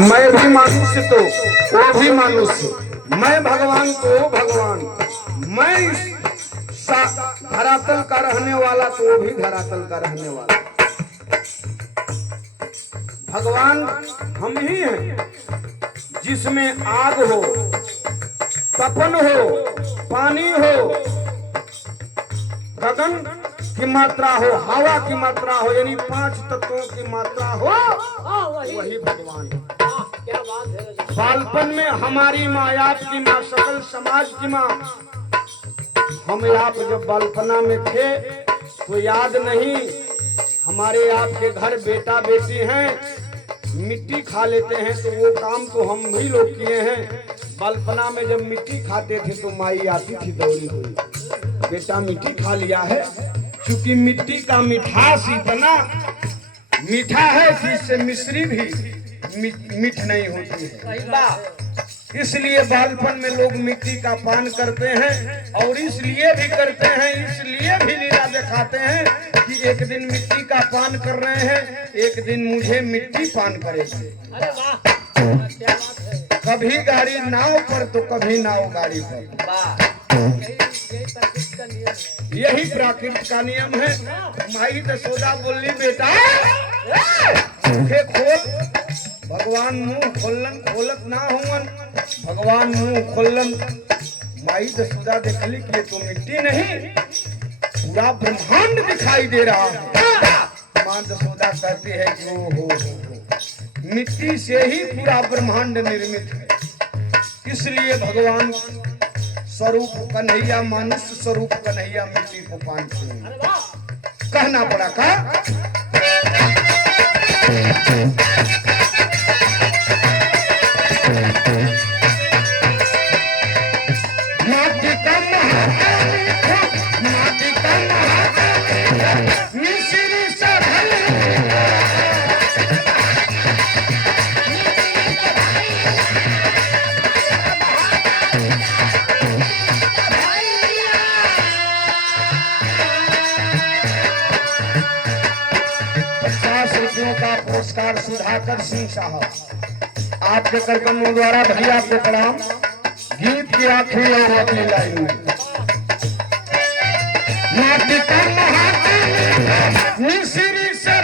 मैं भी मनुष्य तो वो भी मनुष्य, मैं भगवान तो वो भगवान, मैं इस धरातल का रहने वाला तो वो भी धरातल का रहने वाला। भगवान हम ही हैं, जिसमें आग हो, तपन हो, पानी हो, गगन की मात्रा हो, हवा की मात्रा हो, यानी 5 तत्वों की मात्रा हो, वही भगवान। क्या बात है। बालपन में हमारी माँ, आपकी माँ, सकल समाज की माँ, हम आप जब बालपना में थे तो याद नहीं, हमारे आपके घर बेटा बेटी हैं, मिट्टी खा लेते हैं तो वो काम तो हम भी लोग किए हैं। बालपना में जब मिट्टी खाते थे तो माई आती थी दौड़ी हुई, बेटा मिट्टी खा लिया है, क्योंकि मिट्टी का मिठास इतना मीठा है कि इससे मिश्री भी मीठ नहीं होती है। इसलिए बालपन में लोग मिट्टी का पान करते हैं, और इसलिए भी करते हैं, इसलिए भी लीला दिखाते हैं कि एक दिन मिट्टी का पान कर रहे हैं, एक दिन मुझे मिट्टी पान करेगी। अरे वाह, क्या बात है। कभी गाड़ी नाव पर तो कभी नाव गाड़ी पर। यही प्रकृति का नियम है। माई यशोदा बोली, बेटा मुखे खोल। भगवान मुंह खोलन खोलत ना हुवन, भगवान मुंह खोलन। माई यशोदा देखली कि ये तो मिट्टी नहीं, पूरा ब्रह्मांड दिखाई दे रहा है। मां यशोदा कहती है कि हो, मिट्टी से ही पूरा ब्रह्मांड निर्मित है। इसलिए भगवान स्वरूप कन्हैया, मनुष्य स्वरूप कन्हैया मिट्टी को पान किए। कहना पड़ा का माटी का माटी का मिश्री से का पुरस्कार सुधाकर सिंह साहब, आपके कार्यक्रमों द्वारा भैया को प्रणाम। गीत की आखिरी और अगली लाइन में मिश्री से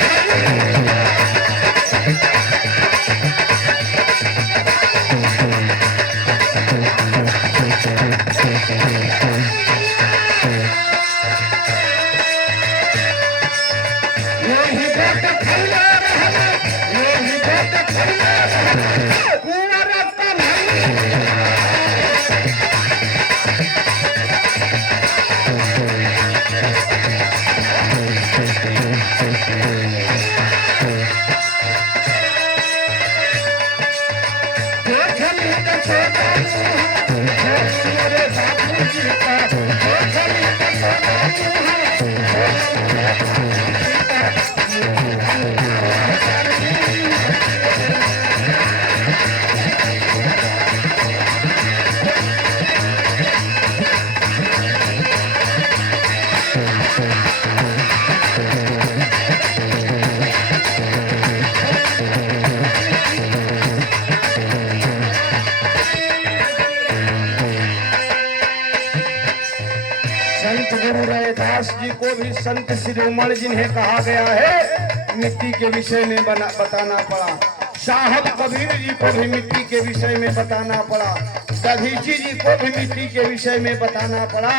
जी को भी संत शिरोमणि जिन्हें कहा गया है, मिट्टी के विषय में बताना पड़ा। साहब कबीर जी को भी मिट्टी के विषय में बताना पड़ा। दधीची जी को भी मिट्टी के विषय में बताना पड़ा।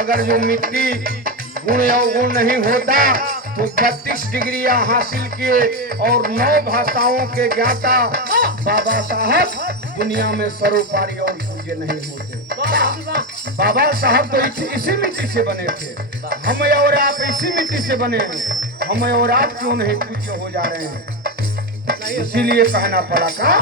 अगर जो मिट्टी गुण अवगुण नहीं होता तो 32 डिग्रियां हासिल किए और 9 भाषाओं के ज्ञाता बाबा साहब दुनिया में सर्वोपरि और पूज्य नहीं होते। बाबा साहब तो इसी मिट्टी से बने थे। हम और आप इसी मिट्टी से बने हैं। हम और आप क्यों नहीं पूज्य हो जा रहे हैं? इसीलिए कहना पड़ा का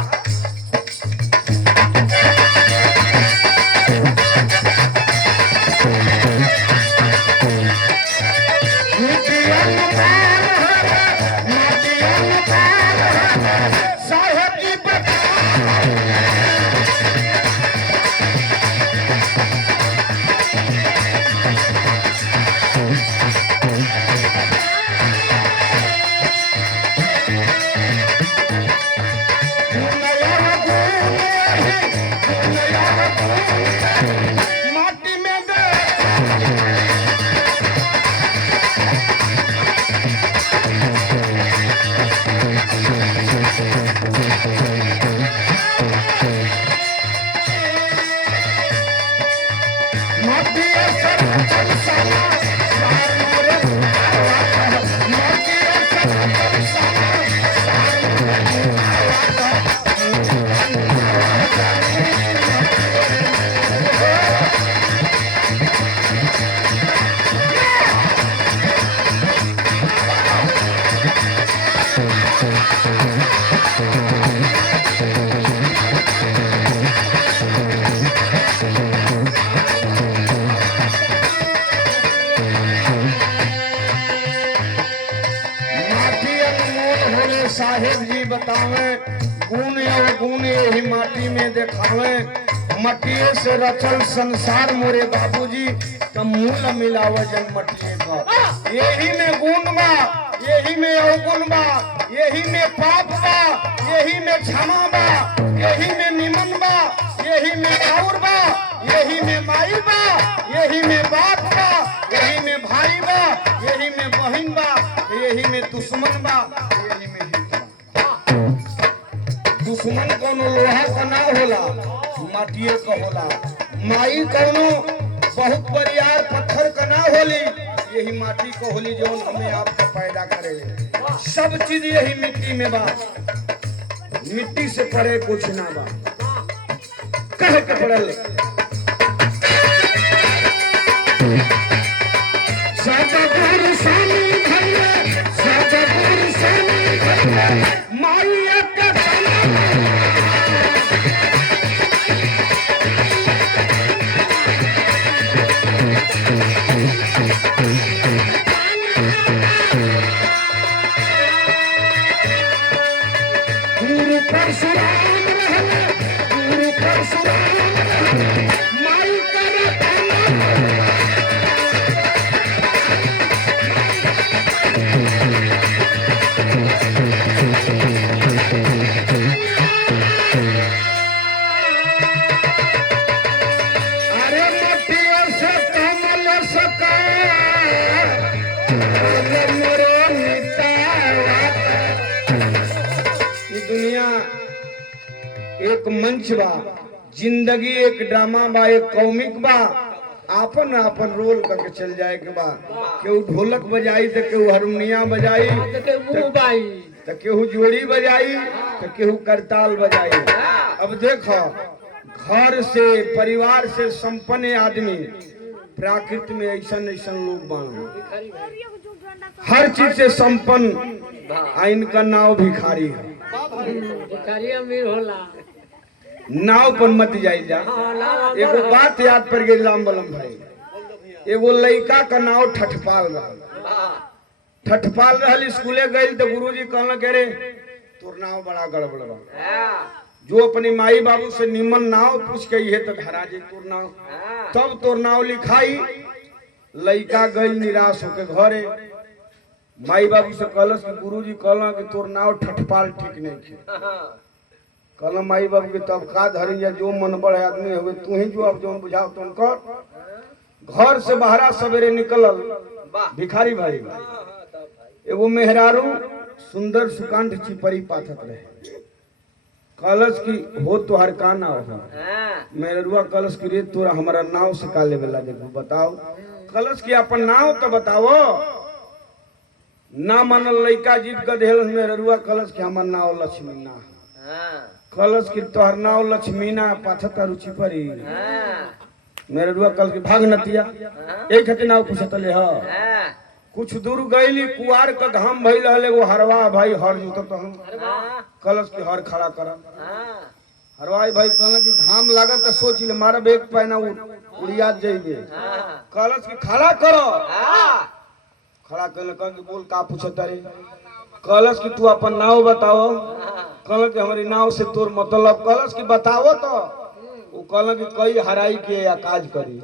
माटी में दे माटी से रचल संसार मोरे माटी से रचल साहेब जी बतावे गुण अवगुण यही माटी में देखावे मटिए से रचल संसार मोरे बाबूजी का मूल मिलाव जन मटिए का यही में गुण बा यही में अवगुण बा यही में पाप बा यही में क्षमा बा यही में निमन बा यही में और बा यही में माई बा यही में बाप बा यही में भाई बा यही में बहन बा यही में दुश्मन बा यही में दुश्मन कोनो लोहा का ना होला माटिए का होला माई कोनो बहुत बरियार पत्थर का ना होली यही माटी को होली जो हमें आपको पैदा करेले सब चीज यही मिट्टी में बा मिट्टी से परे कुछ ना बा कह के पड़ल सदगुरु स्वामी भैया सदगुरु स्वामी भैया माई गुरु परशुराम रहले गुरु परशुराम रहले माई करत अरे मटिया से कमल सका मोरे दुनिया एक मंच बा जिंदगी एक ड्रामा बा एक कॉमिक बा आपन आपन रोल करके चल जाए के बा केहू ढोलक बजाई तो केहू हारमोनिया बजाई तो केहू जोड़ी बजाई तो केहू करताल बजाई अब देखो घर से परिवार से संपन्न आदमी प्राकृत में ऐसा ऐसा लोग बना हर चीज से संपन्न आइन का नाव भिखारी है अमीर होला नाव पर मत जाई जा एगो बात याद पड़ गई राम बलम भाई एगो लड़का का नाव ठठपाल रहल स्कूले गई तो गुरुजी कहला कह रे तोर नाव बड़ा गड़बड़ बा जो अपनी माई बाबू से निमन नाव पूछ के ये तो धरा जी तोर नाव तब तोर नाव लिखाई लड़का गई निराश होके घरे माई बाबू से कहलस कि गुरुजी कहला कि तोर नाव ठठपाल ठीक नहीं थे कहला माई बाबू के तब का धरी या जो मन बड़े आदमी हुए तू ही जो अब जो बुझाओ तुम कर घर से बाहरा सवेरे निकलल भिखारी भाई एगो मेहरारू सुंदर सुकांठ चिपरी पाथत रहे कहलस कि हो तोहर का नाव है मेहरुआ कहलस कि रे तोरा हमारा नाव से का लेवे लागे बताओ कहलस कि अपन नाव तो बताओ ना मानल लड़का जीत कर देहल मेहरुआ कहलस कि हमार नाव लक्ष्मीना कहलस कि तोहर नाव लक्ष्मीना पाथत रुचि परी मेहरुआ कहल कि भाग नतिया एक खातिर नाव पूछतले ह कुछ दूर गईली कुआर का घाम भइल रहले वो हरवा भाई हर जुतो तो हम कहलस कि हर खड़ा कर हरवाई भाई कहला कि घाम लागत तो सोच ले मारा बेग पैना उड़िया जइबे कहलस कि खड़ा करो खड़ा कहले कह कि बोल का पूछत रे कहलस कि तू अपन नाव बताओ कहला कि हमारी नाव से तोर मतलब कहलस कि बताओ तो वो कहला कि कई हराई के या काज करी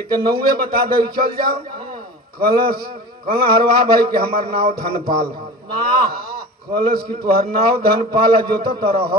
एक नौवे बता दे चल जाओ कहलस कहला हरवा भाई कि हमार नाव धनपाल है कहलस कि तोहर नाव धनपाल जोत तरह